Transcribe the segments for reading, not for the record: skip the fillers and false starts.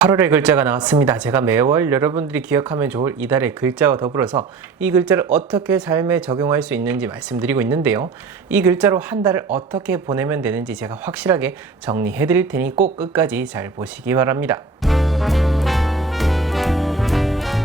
8월의 글자가 나왔습니다. 제가 매월 여러분들이 기억하면 좋을 이달의 글자와 더불어서 이 글자를 어떻게 삶에 적용할 수 있는지 말씀드리고 있는데요. 이 글자로 한 달을 어떻게 보내면 되는지 제가 확실하게 정리해 드릴 테니 꼭 끝까지 잘 보시기 바랍니다.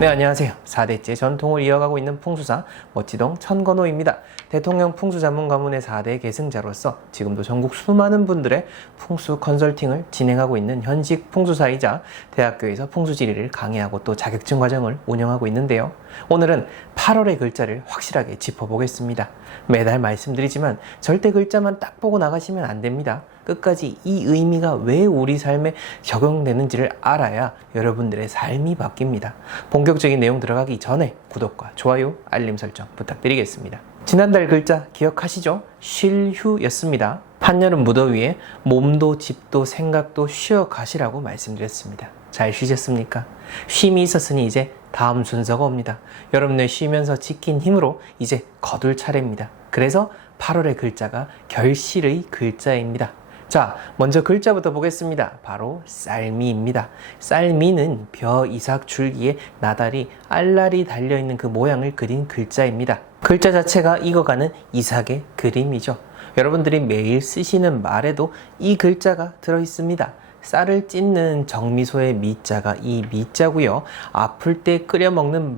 네, 안녕하세요. 4대째 전통을 이어가고 있는 풍수사 멋지동 천건호입니다. 대통령 풍수 전문 가문의 4대 계승자로서 지금도 전국 수많은 분들의 풍수 컨설팅을 진행하고 있는 현직 풍수사이자 대학교에서 풍수지리를 강의하고 또 자격증 과정을 운영하고 있는데요. 오늘은 8월의 글자를 확실하게 짚어보겠습니다. 매달 말씀드리지만 절대 글자만 딱 보고 나가시면 안 됩니다. 끝까지 이 의미가 왜 우리 삶에 적용되는지를 알아야 여러분들의 삶이 바뀝니다. 본격적인 내용 들어가기 전에 구독과 좋아요, 알림 설정 부탁드리겠습니다. 지난달 글자 기억하시죠? 쉴휴였습니다. 한여름 무더위에 몸도 집도 생각도 쉬어 가시라고 말씀드렸습니다. 잘 쉬셨습니까? 쉼이 있었으니 이제 다음 순서가 옵니다. 여러분들 쉬면서 지킨 힘으로 이제 거둘 차례입니다. 그래서 8월의 글자가 결실의 글자입니다. 자, 먼저 글자부터 보겠습니다. 바로 쌀미입니다. 쌀미는 벼, 이삭, 줄기에 나달이, 알알이 달려있는 그 모양을 그린 글자입니다. 글자 자체가 익어가는 이삭의 그림이죠. 여러분들이 매일 쓰시는 말에도 이 글자가 들어있습니다. 쌀을 찢는 정미소의 미자가 이 미자고요. 아플 때 끓여 먹는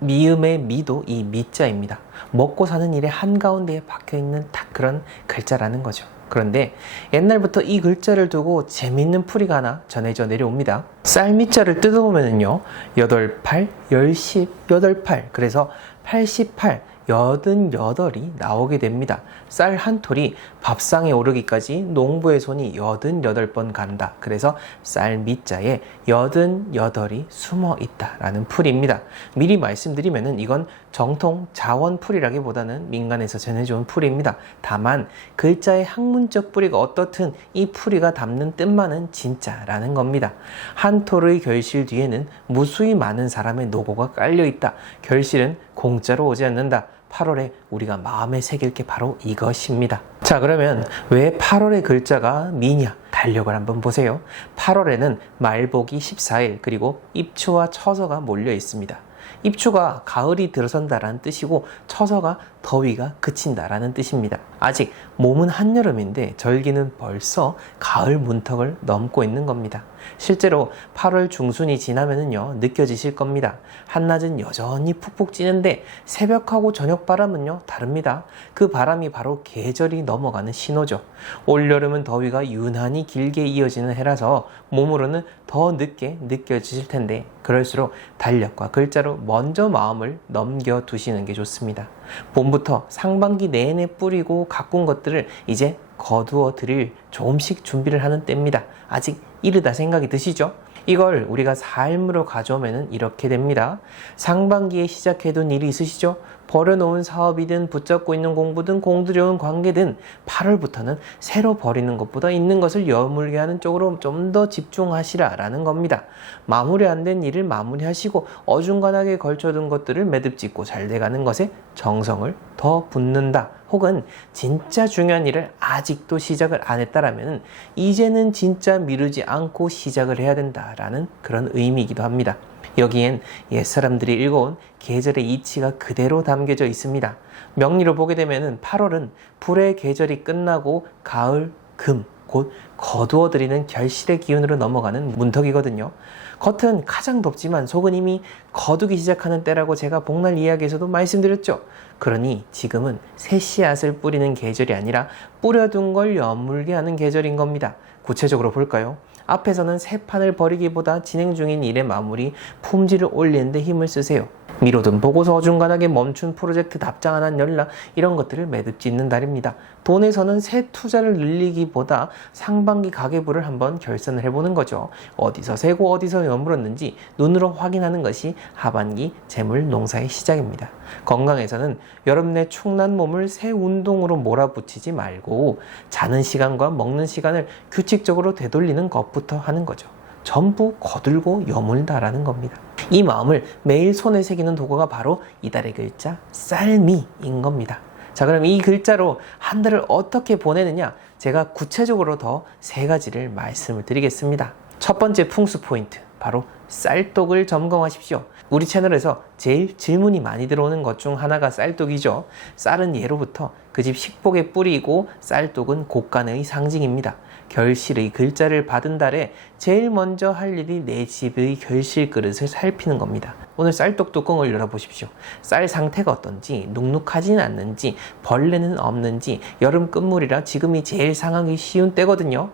미음의 미도 이 미자입니다. 먹고 사는 일의 한가운데에 박혀있는 딱 그런 글자라는 거죠. 그런데 옛날부터 이 글자를 두고 재밌는 풀이가 하나 전해져 내려옵니다. 쌀미자를 뜯어보면요, 8, 8, 10, 8, 그래서 88, 88이 나오게 됩니다. 쌀 한 톨이 밥상에 오르기까지 농부의 손이 88번 간다. 그래서 쌀미자에 88이 숨어 있다라는 풀이입니다. 미리 말씀드리면은 이건 정통 자원풀이라기보다는 민간에서 전해져온 풀이입니다. 다만 글자의 학문적 뿌리가 어떻든 이 풀이가 담는 뜻만은 진짜라는 겁니다. 한 톨의 결실 뒤에는 무수히 많은 사람의 노고가 깔려있다. 결실은 공짜로 오지 않는다. 8월에 우리가 마음에 새길 게 바로 이것입니다. 자, 그러면 왜 8월의 글자가 미냐? 달력을 한번 보세요. 8월에는 말복이 14일 그리고 입추와 처서가 몰려 있습니다. 입추가 가을이 들어선다라는 뜻이고 처서가 더위가 그친다라는 뜻입니다. 아직 몸은 한여름인데 절기는 벌써 가을 문턱을 넘고 있는 겁니다. 실제로 8월 중순이 지나면은요, 느껴지실 겁니다. 한낮은 여전히 푹푹 찌는데 새벽하고 저녁 바람은요, 다릅니다. 그 바람이 바로 계절이 넘어가는 신호죠. 올여름은 더위가 유난히 길게 이어지는 해라서 몸으로는 더 늦게 느껴지실 텐데 그럴수록 달력과 글자로 먼저 마음을 넘겨두시는 게 좋습니다. 봄부터 상반기 내내 뿌리고 가꾼 것들을 이제 거두어 드릴 조금씩 준비를 하는 때입니다. 아직 이르다 생각이 드시죠? 이걸 우리가 삶으로 가져오면 이렇게 됩니다. 상반기에 시작해둔 일이 있으시죠? 버려놓은 사업이든 붙잡고 있는 공부든 공들여온 관계든 8월부터는 새로 버리는 것보다 있는 것을 여물게 하는 쪽으로 좀 더 집중하시라라는 겁니다. 마무리 안 된 일을 마무리하시고 어중간하게 걸쳐둔 것들을 매듭 짓고 잘 돼가는 것에 정성을 더 붓는다. 혹은 진짜 중요한 일을 아직도 시작을 안 했다라면 이제는 진짜 미루지 않고 시작을 해야 된다라는 그런 의미이기도 합니다. 여기엔 옛사람들이 읽어온 계절의 이치가 그대로 담겨져 있습니다. 명리로 보게 되면 8월은 불의 계절이 끝나고 가을, 금, 곧 거두어들이는 결실의 기운으로 넘어가는 문턱이거든요. 겉은 가장 덥지만 속은 이미 거두기 시작하는 때라고 제가 복날 이야기에서도 말씀드렸죠. 그러니 지금은 새 씨앗을 뿌리는 계절이 아니라 뿌려둔 걸 여물게 하는 계절인 겁니다. 구체적으로 볼까요? 앞에서는 새 판을 버리기보다 진행 중인 일의 마무리, 품질을 올리는 데 힘을 쓰세요. 미뤄둔 보고서 어중간하게 멈춘 프로젝트 답장 안 한 연락, 이런 것들을 매듭 짓는 달입니다. 돈에서는 새 투자를 늘리기보다 상반기 가계부를 한번 결산을 해보는 거죠. 어디서 세고 어디서 여물었는지 눈으로 확인하는 것이 하반기 재물 농사의 시작입니다. 건강에서는 여러분 내 축난 몸을 새 운동으로 몰아붙이지 말고 자는 시간과 먹는 시간을 규칙적으로 되돌리는 것부터 하는 거죠. 전부 거들고 여물다라는 겁니다. 이 마음을 매일 손에 새기는 도구가 바로 이달의 글자 쌀미인 겁니다. 자, 그럼 이 글자로 한 달을 어떻게 보내느냐, 제가 구체적으로 더 3가지를 말씀을 드리겠습니다. 첫 번째 풍수 포인트, 바로 쌀독을 점검하십시오. 우리 채널에서 제일 질문이 많이 들어오는 것 중 하나가 쌀독이죠. 쌀은 예로부터 그 집 식복의 뿌리이고 쌀독은 곳간의 상징입니다. 결실의 글자를 받은 달에 제일 먼저 할 일이 내 집의 결실 그릇을 살피는 겁니다. 오늘 쌀독 뚜껑을 열어보십시오. 쌀 상태가 어떤지, 눅눅하지는 않는지, 벌레는 없는지, 여름 끝물이라 지금이 제일 상하기 쉬운 때거든요.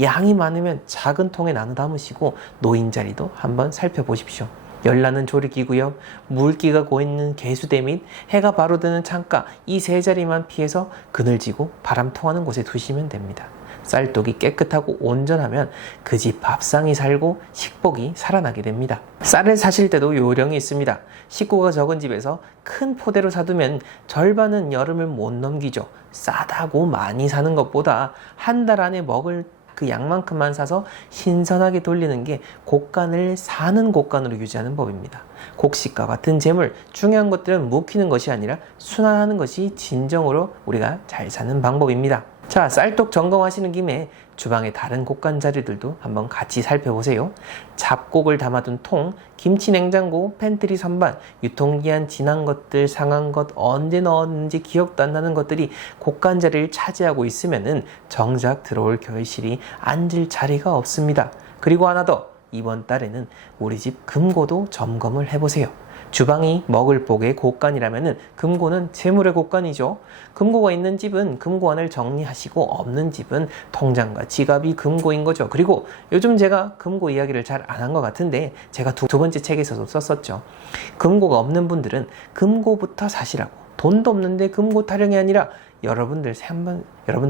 양이 많으면 작은 통에 나눠 담으시고 노인자리도 한번 살펴보십시오. 열나는 조리기구 옆, 물기가 고이는 개수대 및 해가 바로 드는 창가, 이 세 자리만 피해서 그늘지고 바람 통하는 곳에 두시면 됩니다. 쌀독이 깨끗하고 온전하면 그 집 밥상이 살고 식복이 살아나게 됩니다. 쌀을 사실 때도 요령이 있습니다. 식구가 적은 집에서 큰 포대로 사두면 절반은 여름을 못 넘기죠. 싸다고 많이 사는 것보다 한 달 안에 먹을 그 양만큼만 사서 신선하게 돌리는 게 곡간을 사는 곡간으로 유지하는 법입니다. 곡식과 같은 재물, 중요한 것들은 묵히는 것이 아니라 순환하는 것이 진정으로 우리가 잘 사는 방법입니다. 자, 쌀독 점검하시는 김에 주방의 다른 곡간 자리들도 한번 같이 살펴보세요. 잡곡을 담아둔 통, 김치 냉장고, 팬트리 선반, 유통기한 지난 것들, 상한 것, 언제 넣었는지 기억도 안 나는 것들이 곡간 자리를 차지하고 있으면은 정작 들어올 결실이 앉을 자리가 없습니다. 그리고 하나 더, 이번 달에는 우리 집 금고도 점검을 해보세요. 주방이 먹을 복의 곳간이라면 금고는 재물의 곳간이죠. 금고가 있는 집은 금고안을 정리하시고 없는 집은 통장과 지갑이 금고인 거죠. 그리고 요즘 제가 금고 이야기를 잘 안 한 것 같은데 제가 두 번째 책에서도 썼었죠. 금고가 없는 분들은 금고부터 사시라고. 돈도 없는데 금고 타령이 아니라 여러분들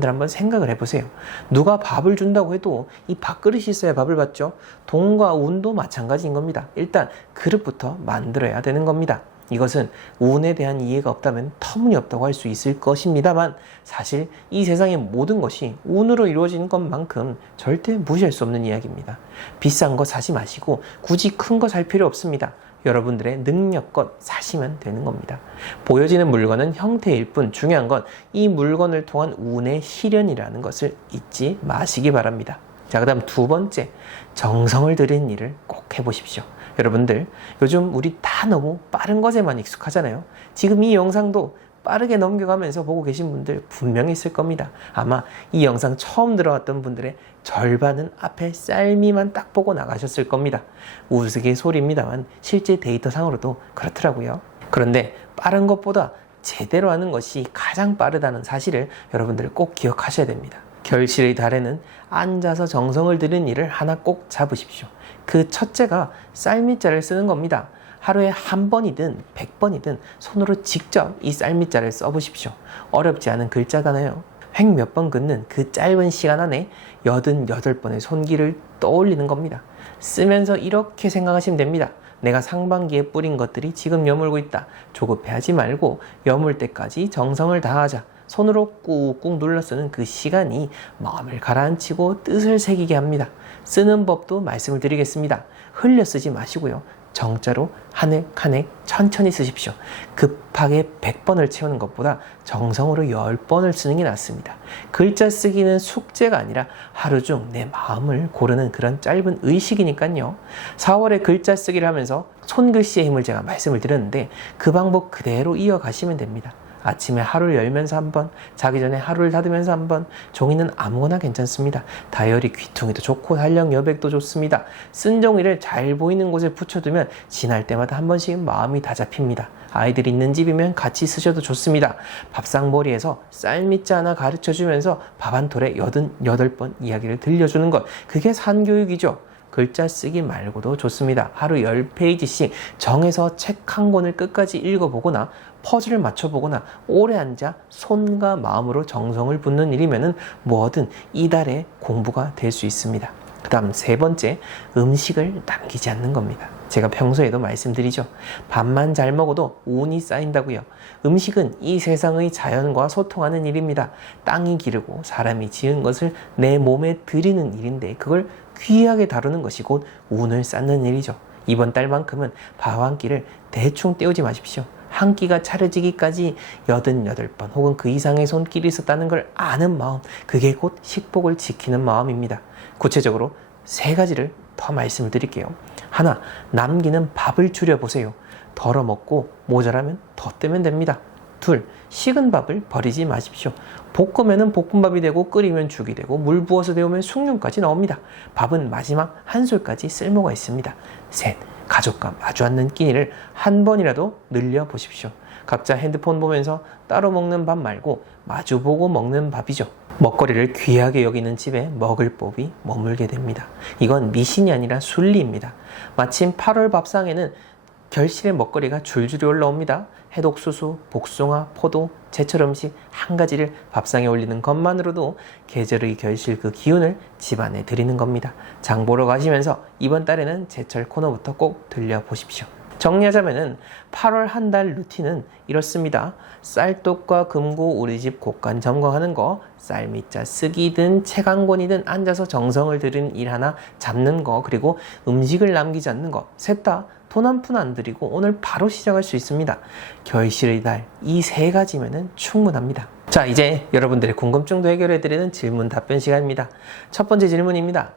한번 생각을 해보세요. 누가 밥을 준다고 해도 이 밥그릇이 있어야 밥을 받죠. 돈과 운도 마찬가지인 겁니다. 일단 그릇부터 만들어야 되는 겁니다. 이것은 운에 대한 이해가 없다면 터무니없다고 할 수 있을 것입니다만 사실 이 세상의 모든 것이 운으로 이루어진 것만큼 절대 무시할 수 없는 이야기입니다. 비싼 거 사지 마시고 굳이 큰 거 살 필요 없습니다. 여러분들의 능력껏 사시면 되는 겁니다. 보여지는 물건은 형태일 뿐 중요한 건 이 물건을 통한 운의 실현이라는 것을 잊지 마시기 바랍니다. 자, 그 다음 두 번째, 정성을 들인 일을 꼭 해보십시오. 여러분들, 요즘 우리 다 너무 빠른 것에만 익숙하잖아요. 지금 이 영상도 빠르게 넘겨가면서 보고 계신 분들 분명히 있을 겁니다. 아마 이 영상 처음 들어왔던 분들의 절반은 앞에 쌀미만 딱 보고 나가셨을 겁니다. 우스갯소리입니다만 실제 데이터상으로도 그렇더라고요. 그런데 빠른 것보다 제대로 하는 것이 가장 빠르다는 사실을 여러분들 꼭 기억하셔야 됩니다. 결실의 달에는 앉아서 정성을 들인 일을 하나 꼭 잡으십시오. 그 첫째가 쌀밑자를 쓰는 겁니다. 하루에 한 번이든 100번이든 손으로 직접 이 쌀밑자를 써보십시오. 어렵지 않은 글자잖아요. 획 몇 번 긋는 그 짧은 시간 안에 88번의 손길을 떠올리는 겁니다. 쓰면서 이렇게 생각하시면 됩니다. 내가 상반기에 뿌린 것들이 지금 여물고 있다. 조급해하지 말고 여물 때까지 정성을 다하자. 손으로 꾹꾹 눌러 쓰는 그 시간이 마음을 가라앉히고 뜻을 새기게 합니다. 쓰는 법도 말씀을 드리겠습니다. 흘려 쓰지 마시고요. 정자로 한 획 한 획 천천히 쓰십시오. 급하게 100번을 채우는 것보다 정성으로 10번을 쓰는 게 낫습니다. 글자 쓰기는 숙제가 아니라 하루 중 내 마음을 고르는 그런 짧은 의식이니까요. 4월에 글자 쓰기를 하면서 손글씨의 힘을 제가 말씀을 드렸는데 그 방법 그대로 이어가시면 됩니다. 아침에 하루를 열면서 한번, 자기 전에 하루를 닫으면서 한번, 종이는 아무거나 괜찮습니다. 다이어리 귀퉁이도 좋고 달력 여백도 좋습니다. 쓴 종이를 잘 보이는 곳에 붙여두면 지날 때마다 한 번씩 마음이 다 잡힙니다. 아이들이 있는 집이면 같이 쓰셔도 좋습니다. 밥상머리에서 쌀밑자 하나 가르쳐주면서 밥 한 톨에 88번 이야기를 들려주는 것, 그게 산교육이죠. 글자 쓰기 말고도 좋습니다. 하루 10페이지씩 정해서 책 한 권을 끝까지 읽어보거나 퍼즐을 맞춰보거나 오래 앉아 손과 마음으로 정성을 붓는 일이면은 뭐든 이달의 공부가 될 수 있습니다. 그 다음 세 번째, 음식을 남기지 않는 겁니다. 제가 평소에도 말씀드리죠. 밥만 잘 먹어도 운이 쌓인다고요. 음식은 이 세상의 자연과 소통하는 일입니다. 땅이 기르고 사람이 지은 것을 내 몸에 들이는 일인데 그걸 귀하게 다루는 것이 곧 운을 쌓는 일이죠. 이번 달만큼은 밥 한 끼를 대충 때우지 마십시오. 한 끼가 차려지기까지 88번 혹은 그 이상의 손길이 있었다는 걸 아는 마음, 그게 곧 식복을 지키는 마음입니다. 구체적으로 세 가지를 더 말씀을 드릴게요. 하나, 남기는 밥을 줄여보세요. 덜어 먹고 모자라면 더 뜨면 됩니다. 둘, 식은 밥을 버리지 마십시오. 볶으면 볶음밥이 되고 끓이면 죽이 되고 물 부어서 데우면 숭늉까지 나옵니다. 밥은 마지막 한 술까지 쓸모가 있습니다. 셋, 가족과 마주 앉는 끼니를 한 번이라도 늘려보십시오. 각자 핸드폰 보면서 따로 먹는 밥 말고 마주보고 먹는 밥이죠. 먹거리를 귀하게 여기는 집에 먹을 법이 머물게 됩니다. 이건 미신이 아니라 순리입니다. 마침 8월 밥상에는 결실의 먹거리가 줄줄이 올라옵니다. 해독수수, 복숭아, 포도, 제철 음식 한 가지를 밥상에 올리는 것만으로도 계절의 결실 그 기운을 집안에 드리는 겁니다. 장 보러 가시면서 이번 달에는 제철 코너부터 꼭 들려보십시오. 정리하자면은 8월 한 달 루틴은 이렇습니다. 쌀떡과 금고 우리 집 곡간 점검하는 거, 쌀미자 쓰기든 책 한 권이든 앉아서 정성을 들인 일 하나 잡는 거, 그리고 음식을 남기지 않는 거, 셋 다 돈 한 푼 안 들이고 오늘 바로 시작할 수 있습니다. 결실의 달, 이 세 가지면은 충분합니다. 자, 이제 여러분들의 궁금증도 해결해드리는 질문 답변 시간입니다. 첫 번째 질문입니다.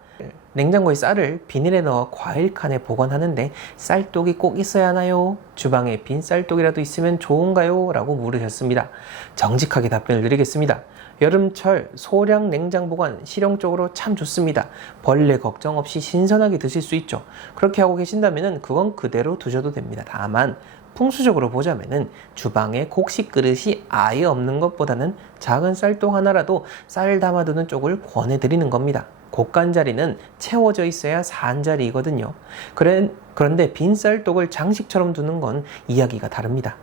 냉장고에 쌀을 비닐에 넣어 과일칸에 보관하는데 쌀독이 꼭 있어야 하나요? 주방에 빈 쌀독이라도 있으면 좋은가요? 라고 물으셨습니다. 정직하게 답변을 드리겠습니다. 여름철 소량 냉장 보관 실용적으로 참 좋습니다. 벌레 걱정 없이 신선하게 드실 수 있죠. 그렇게 하고 계신다면 그건 그대로 두셔도 됩니다. 다만 풍수적으로 보자면은 주방에 곡식 그릇이 아예 없는 것보다는 작은 쌀독 하나라도 쌀 담아두는 쪽을 권해드리는 겁니다. 곡간 자리는 채워져 있어야 산 자리이거든요. 그런데 빈 쌀독을 장식처럼 두는 건 이야기가 다릅니다.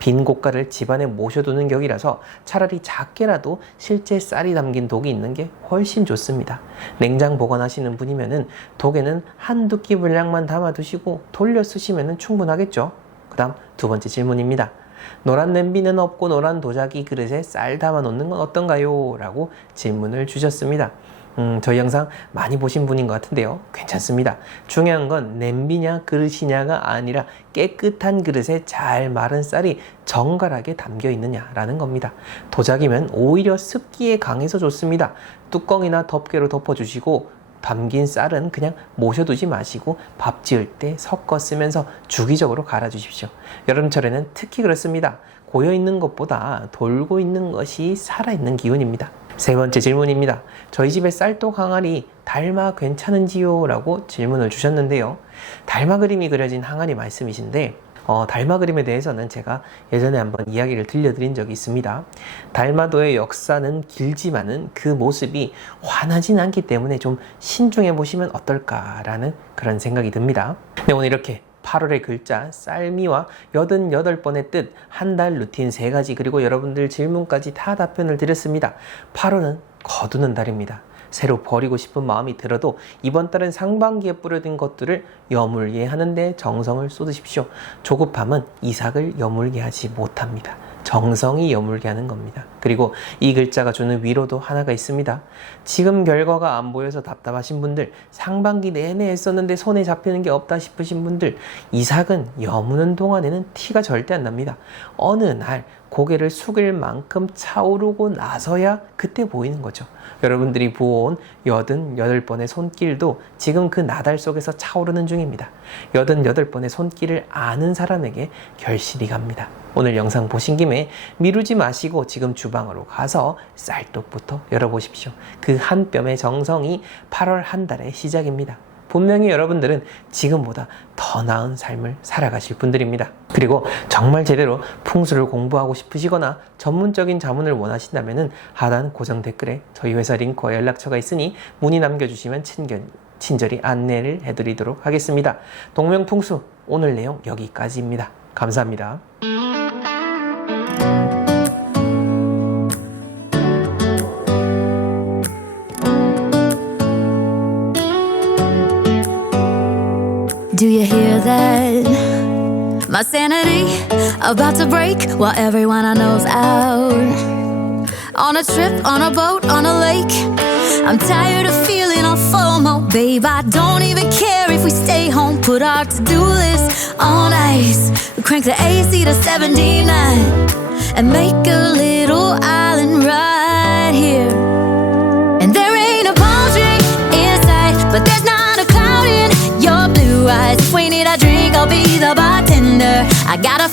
빈 곡간을 집안에 모셔두는 격이라서 차라리 작게라도 실제 쌀이 담긴 독이 있는 게 훨씬 좋습니다. 냉장 보관하시는 분이면은 독에는 한두 끼 분량만 담아두시고 돌려 쓰시면 충분하겠죠. 그 다음 두 번째 질문입니다. 노란 냄비는 없고 노란 도자기 그릇에 쌀 담아 놓는 건 어떤가요? 라고 질문을 주셨습니다. 저희 영상 많이 보신 분인 것 같은데요. 괜찮습니다. 중요한 건 냄비냐 그릇이냐가 아니라 깨끗한 그릇에 잘 마른 쌀이 정갈하게 담겨 있느냐라는 겁니다. 도자기면 오히려 습기에 강해서 좋습니다. 뚜껑이나 덮개로 덮어주시고 담긴 쌀은 그냥 모셔두지 마시고 밥 지을 때 섞어 쓰면서 주기적으로 갈아주십시오. 여름철에는 특히 그렇습니다. 고여있는 것보다 돌고 있는 것이 살아있는 기운입니다. 세 번째 질문입니다. 저희 집에 쌀독 항아리 달마 괜찮은지요? 라고 질문을 주셨는데요. 달마 그림이 그려진 항아리 말씀이신데 달마 그림에 대해서는 제가 예전에 한번 이야기를 들려드린 적이 있습니다. 달마도의 역사는 길지만은 그 모습이 환하진 않기 때문에 좀 신중해 보시면 어떨까라는 그런 생각이 듭니다. 네, 오늘 이렇게 8월의 글자 쌀미와 88번의 뜻 한 달 루틴 3가지 그리고 여러분들 질문까지 다 답변을 드렸습니다. 8월은 거두는 달입니다. 새로 버리고 싶은 마음이 들어도 이번 달은 상반기에 뿌려진 것들을 여물게 하는데 정성을 쏟으십시오. 조급함은 이삭을 여물게 하지 못합니다. 정성이 여물게 하는 겁니다. 그리고 이 글자가 주는 위로도 하나가 있습니다. 지금 결과가 안 보여서 답답하신 분들, 상반기 내내 했었는데 손에 잡히는 게 없다 싶으신 분들, 이삭은 여무는 동안에는 티가 절대 안 납니다. 어느 날 고개를 숙일 만큼 차오르고 나서야 그때 보이는 거죠. 여러분들이 부어온 88번의 손길도 지금 그 나달 속에서 차오르는 중입니다. 88번의 손길을 아는 사람에게 결실이 갑니다. 오늘 영상 보신 김에 미루지 마시고 지금 주방으로 가서 쌀독부터 열어보십시오. 그 한 뼘의 정성이 8월 한 달의 시작입니다. 분명히 여러분들은 지금보다 더 나은 삶을 살아가실 분들입니다. 그리고 정말 제대로 풍수를 공부하고 싶으시거나 전문적인 자문을 원하신다면 하단 고정 댓글에 저희 회사 링크와 연락처가 있으니 문의 남겨주시면 친절히 안내를 해드리도록 하겠습니다. 동명풍수 오늘 내용 여기까지입니다. 감사합니다. Do you hear that? My sanity about to break while everyone I know's out. On a trip, on a boat, on a lake. I'm tired of feeling all FOMO. Babe, I don't even care if we stay home. Put our to-do list on ice. Crank the AC to 79 and make a little island right here. And there ain't a palm tree in sight, but there's not a cloud in your blue eyes. If we need a drink, I'll be the bartender. I got a